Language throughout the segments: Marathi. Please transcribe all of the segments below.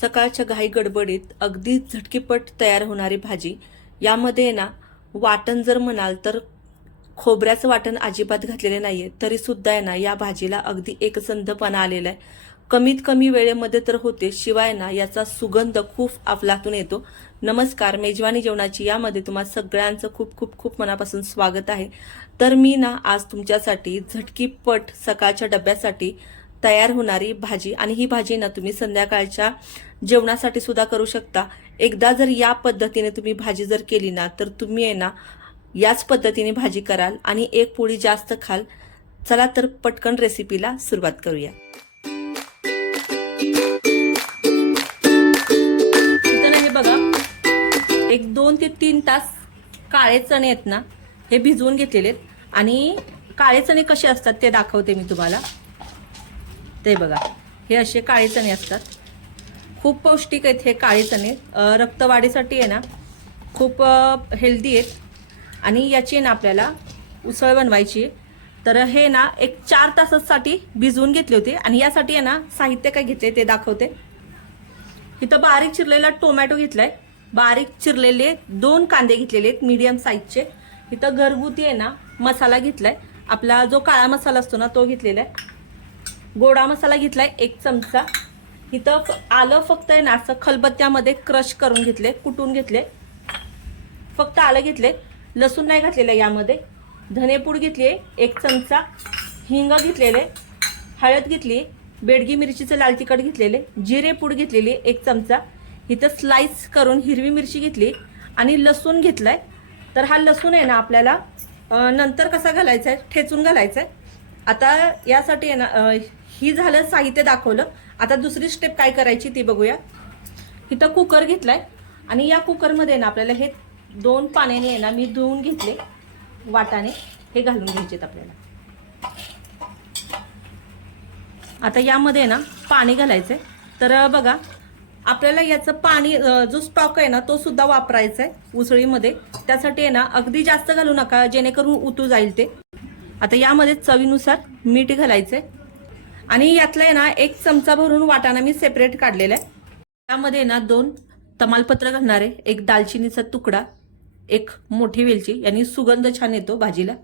सकाळच्या घाई गडबडीत अगदी झटकीपट तयार होणारी भाजी. यामध्ये ना वाटण जर म्हणाल तर खोबऱ्याचं वाटण अजिबात घातलेले नाहीये तरी सुद्धा आहे ना या भाजीला अगदी एकसंधपणा आलेला आहे. कमीत कमी वेळेमध्ये तर होते शिवाय ना याचा सुगंध खूप अफलातून येतो. नमस्कार मेजवानी जेवणाची यामध्ये तुम्हा सगळ्यांचं खूप खूप खूप मनापासून स्वागत आहे. तर मी ना आज तुमच्यासाठी झटकीपट सकाळच्या डब्यासाठी तयार होणारी भाजी आणि ही भाजी ना तुम्ही संध्याकाळच्या जेवणासाठी सुद्धा करू शकता. एकदा जर या पद्धतीने तुम्ही भाजी जर केली ना तर तुम्ही आहे ना याच पद्धतीने भाजी कराल आणि एक पोळी जास्त खाल. चला तर पटकन रेसिपीला सुरुवात करूया. हे बघा एक दोन ते तीन तास काळे चणे आहेत ना हे भिजवून घेतलेले आहेत. आणि काळे चणे कसे असतात ते दाखवते मी तुम्हाला. ते बघा. हे असे काळे चणे असतात. खूप पौष्टिक आहेत हे काळे चणे. रक्तवाढीसाठी आहे ना खूप हेल्दी आहेत. आणि याची ना आपल्याला उसळ बनवायची. तर हे ना एक चार तासासाठी भिजवून घेतले होते. आणि यासाठी आहे ना साहित्य काय घेतले ते दाखवते. इथं बारीक चिरलेला टोमॅटो घेतलाय. बारीक चिरलेले दोन कांदे घेतलेले आहेत मीडियम साईजचे इथं घरगुती आहे ना मसाला घेतलाय. आपला जो काळा मसाला असतो ना तो घेतलेला आहे. गोडा मसाला घेतलाय एक चमचा. इथं फ- आलं फक्त आहे ना असं खलबत्त्यामध्ये क्रश करून घेतले कुटून घेतले. फक्त आलं घेतले. लसूण नाही घातलेलं यामध्ये. धनेपूड घेतली एक चमचा. हिंग घेतलेले. हळद घेतली. बेडगी मिरचीचं लाल तिखट घेतलेले. जिरे पूड घेतलेली एक चमचा. इथं स्लाइस करून हिरवी मिरची घेतली आणि लसूण घेतलाय. तर हा लसूण आहे ना आपल्याला नंतर कसा घालायचा आहे? ठेचून घालायचा आहे. आता यासाठी आहे ना ही झालं साहित्य दाखवलं. आता दुसरी स्टेप काय करायची ती बघूया. इथं कुकर घेतलाय. आणि या कुकरमध्ये ना आपल्याला हे दोन पाण्याने आहे ना मी धुवून घेतले वाटाने हे घालून घ्यायचेत आपल्याला. आता यामध्ये ना पाणी घालायचंय. तर बघा आपल्याला याचं पाणी जो स्टॉक आहे ना तो सुद्धा वापरायचा आहे उसळीमध्ये. त्यासाठी आहे ना अगदी जास्त घालू नका जेणेकरून उतू जाईल ते. आता यामध्ये चवीनुसार मीठ घालायचंय. आणि यातला आहे ना एक चमचा भरून वाटाणा मी सेपरेट काढलेला आहे. त्यामध्ये ना दोन तमालपत्र घालणार आहे. एक दालचिनीचा तुकडा एक मोठी वेलची यांनी सुगंध छान येतो भाजीला.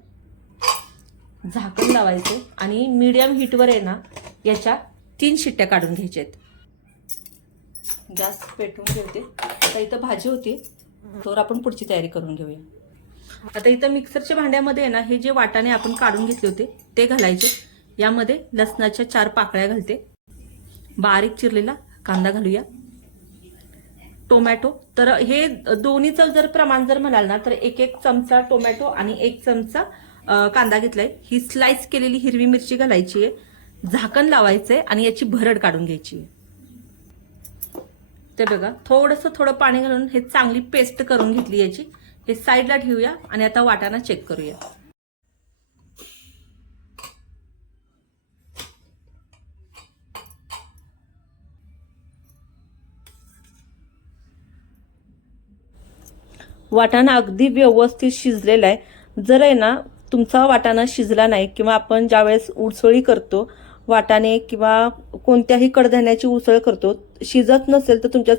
झाकण लावायचे आणि मीडियम हीटवर आहे ना याच्या तीन शिट्ट्या काढून घ्यायच्या आहेत. गॅस पेटवून ठेवते. आता इथं भाजी होती. तर आपण पुढची तयारी करून घेऊया. आता इथं मिक्सरच्या भांड्यामध्ये आहे ना हे जे वाटाणे आपण काढून घेतले होते ते घालायचे. यामध्ये लसणाच्या चार पाकळ्या घालते. बारीक चिरलेला कांदा घालूया. टोमॅटो तर हे दोन्हीचं जर प्रमाण जर म्हणाल ना तर एक एक चमचा टोमॅटो आणि एक चमचा कांदा घेतलाय. ही स्लाइस केलेली हिरवी मिरची घालायची आहे. झाकण लावायचंय आणि याची भरड काढून घ्यायची आहे. ते बघा थोडंसं थोडं पाणी घालून हे चांगली पेस्ट करून घेतली याची. हे साईडला ठेवूया आणि आता वाटाणा चेक करूया. वाटाणा अगदी व्यवस्थित शिजलेला आहे. जर आहे ना तुमचा वाटाणा शिजला नाही किंवा आपण ज्यावेळेस उसळी करतो वाटाणे किंवा कोणत्याही कडधान्याची उसळ करतो शिजत नसेल तर तुमच्या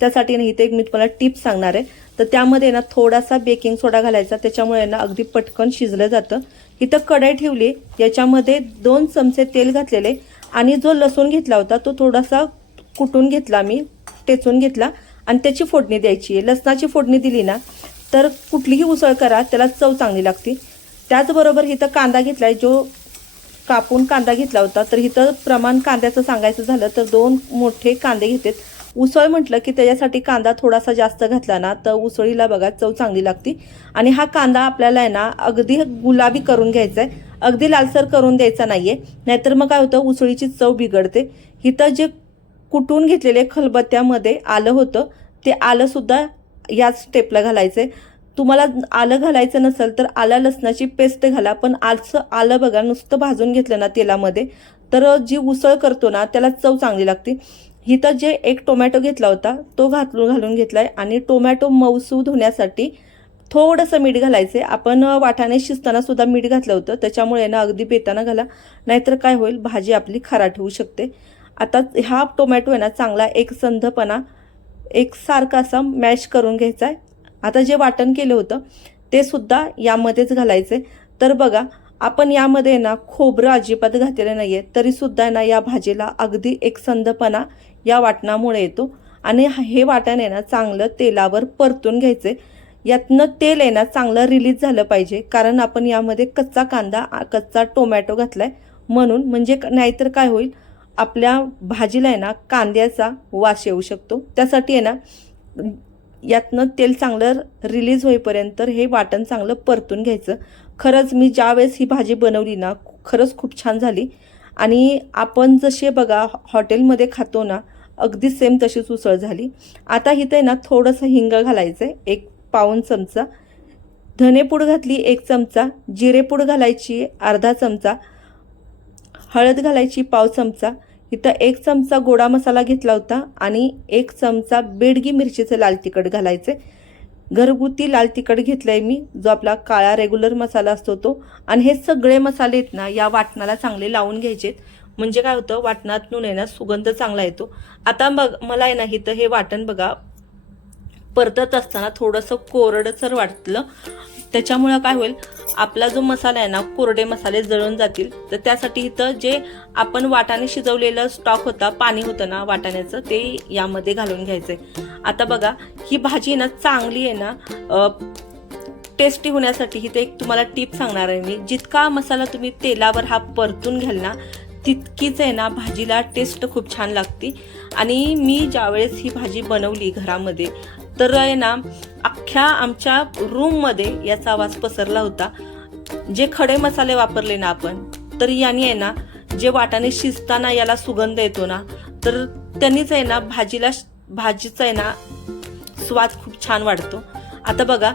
त्यासाठी नाही इथे एक मी तुम्हाला टिप सांगणार आहे. तर त्यामध्ये ना थोडासा बेकिंग सोडा घालायचा त्याच्यामुळे ना अगदी पटकन शिजलं जातं. इथं कढई ठेवली याच्यामध्ये दोन चमचे तेल घातलेले आणि जो लसूण घेतला होता तो थोडासा कुटून घेतला मी टेचून घेतला. आणि त्याची फोडणी द्यायची आहे. लसणाची फोडणी दिली ना तर कुठलीही उसळ करा त्याला चव चांगली लागते. त्याचबरोबर इथं कांदा घेतला आहे जो कापून कांदा घेतला होता तर इथं प्रमाण कांद्याचं सांगायचं झालं तर दोन मोठे कांदे घेतात. उसळ म्हटलं की त्याच्यासाठी कांदा थोडासा जास्त घातला ना तर उसळीला बघा चव चांगली लागते. आणि हा कांदा आपल्याला आहे ना अगदी गुलाबी करून घ्यायचा आहे अगदी लालसर करून द्यायचा नाही आहे नाहीतर मग काय होतं उसळीची चव बिघडते. इथं जे कुटून घेतलेले खलबत्त्यामध्ये आलं होतं. ते आलंसुद्धा याच स्टेपला घालायचंय तुम्हाला आलं घालायचं नसेल तर आला लसणाची पेस्ट घाला पण आलचं आलं बघा नुसतं भाजून घेतलं ना तेलामध्ये तर जी उसळ करतो ना त्याला चव चांगली लागते. हिथं जे एक टोमॅटो घेतला होता तो घातलून घालून घेतला आहे आणि टोमॅटो मऊसूद होण्यासाठी थोडंसं मीठ घालायचे. आपण वाटाणे शिजताना सुद्धा मीठ घातलं होतं त्याच्यामुळे ना अगदी बेताना घाला नाहीतर काय होईल भाजी आपली खराट होऊ शकते. आता हा टोमॅटो आहे ना चांगला एक संधपणा एकसारखा असा मॅश करून घ्यायचा आहे. आता जे वाटण केलं होतं ते सुद्धा यामध्येच घालायचे तर बघा आपण यामध्ये ना खोबरं अजिबात घातलेलं नाही आहे तरीसुद्धा ना या भाजीला अगदी एक संधपणा या वाटणामुळे येतो. आणि हे वाटण आहे ना चांगलं तेलावर परतून घ्यायचे यातनं तेल आहे ना चांगलं रिलीज झालं पाहिजे कारण आपण यामध्ये कच्चा कांदा कच्चा टोमॅटो घातला आहे म्हणून म्हणजे नाहीतर काय होईल? आपल्या भाजीला आहे ना कांद्याचा वास येऊ शकतो. त्यासाठी आहे ना यातनं तेल चांगलं रिलीज होईपर्यंत हे वाटण चांगलं परतून घ्यायचं. खरंच मी ज्यावेळेस ही भाजी बनवली ना खरंच खूप छान झाली. आणि आपण जसे बघा हॉटेलमध्ये खातो ना अगदी सेम तशीच उसळ झाली. आता इथे ना थोडंसं हिंग घालायचं आहे एक पाऊन चमचा. धनेपूड घातली एक चमचा. जिरेपूड घालायची अर्धा चमचा. हळद घालायची पाव चमचा इथं एक चमचा गोडा मसाला घेतला होता आणि एक चमचा बेडगी मिरचीचं लाल तिखट घालायचे. घरगुती लाल तिखट घेतलंय मी जो आपला काळा रेग्युलर मसाला असतो तो. आणि हे सगळे मसाले आहेत ना या वाटणाला चांगले लावून घ्यायचेत. म्हणजे काय होतं वाटणातून आहे ना सुगंध चांगला येतो. आता मग मला आहे ना इथं हे वाटण बघा परतत असताना थोडंसं कोरडसर वाटलं. त्याच्यामुळं काय होईल आपला जो मसाला आहे ना कोरडे मसाले जळून जातील. तर त्यासाठी इथं जे आपण वाटाणे शिजवलेलं स्टॉक होता पाणी होतं ना वाटाण्याचं ते यामध्ये घालून घ्यायचंय. आता बघा ही भाजी ना चांगली आहे ना टेस्टी होण्यासाठी इथे एक तुम्हाला टीप सांगणार आहे मी. जितका मसाला तुम्ही तेलावर हा परतून घ्याल ना तितकीच आहे ना भाजीला टेस्ट खूप छान लागते. आणि मी ज्यावेळेस ही भाजी बनवली घरामध्ये तर आहे ना अख्ख्या आमच्या रूममध्ये याचा आवाज पसरला होता. जे खडे मसाले वापरले ना आपण तर यांनी आहे ना जे वाटाणे शिजताना याला सुगंध येतो ना तर त्यांनीच आहे ना भाजीला भाजीचा आहे ना स्वाद खूप छान वाढतो. आता बघा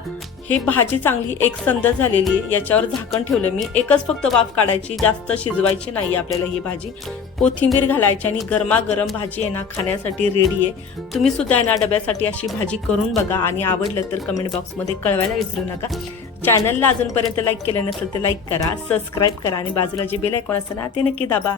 हे भाजी चांगली एकसंध झालेली आहे. याच्यावर झाकण ठेवलं. मी एकच फक्त वाफ काढायची जास्त शिजवायची नाही आपल्याला ही भाजी. कोथिंबीर घालायची आणि गरमागरम भाजी आहे ना खाण्यासाठी रेडी आहे. तुम्ही सुद्धा आहे ना डब्यासाठी अशी भाजी करून बघा आणि आवडलं तर कमेंट बॉक्समध्ये कळवायला विसरू नका. चॅनलला अजूनपर्यंत लाईक केलं नसेल तर लाईक करा सबस्क्राईब करा आणि बाजूला जे बेल ऐकून असतं ना ते नक्की दाबा.